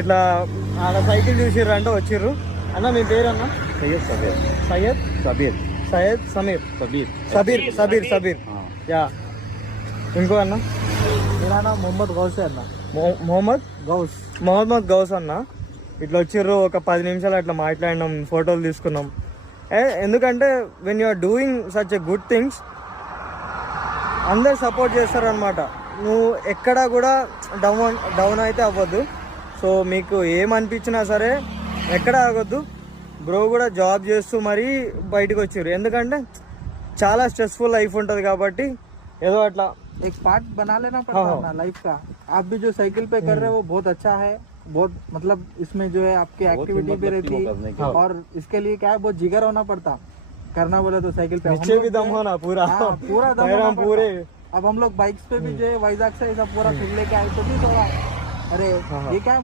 ఇట్లా ఆడ సైకిల్ చూసిర్రు అంటే వచ్చిర్రు. అన్న మీ పేరు అన్న? సయ్యద్ సబీర్. సయ్యద్ సబీర్. సయ్యద్ సమీర్ సబీర్. సబీర్ సబీర్ సబీర్ యా. ఇంకో అన్న? मेरा नाम मोहम्मद गौस है अन्ना. మొహమ్మద్ గౌస్ అన్న. ఇట్లా వచ్చిర్రు, ఒక 10 నిమిషాలు అట్లా మాట్లాడినాం, ఫోటోలు తీసుకున్నాం. ఎందుకంటే when you are doing such a good things అందరు సపోర్ట్ చేస్తారనమాట. నువ్వు ఎక్కడా కూడా డౌన్ అయితే అవ్వద్దు. సో మీకు ఏమనిపించినా సరే ఎక్కడ ఆగొద్దు. బ్రో కూడా జాబ్ చేస్తూ మరీ బయటకు వచ్చారు, ఎందుకంటే చాలా స్ట్రెస్ఫుల్ లైఫ్ ఉంటుంది కాబట్టి ఏదో అట్లా एक पार्ट बना लेना पड़ता है ना लाइफ का. आप भी जो साइकिल पे कर रहे हो वो बहुत अच्छा है. बहुत मतलब इसमें जो है आपकी एक्टिविटी भी रहती है और इसके लिए क्या है बहुत जिगर होना पड़ता करना बोले तो साइकिल पे. नीचे भी दम होना पूरा. पूरा दम होना पूरे. अब हम लोग बाइक्स पे भी जो है वाइजाग से ऐसा पूरा फिर लेके आए तो भी थोड़ा अरे ये क्या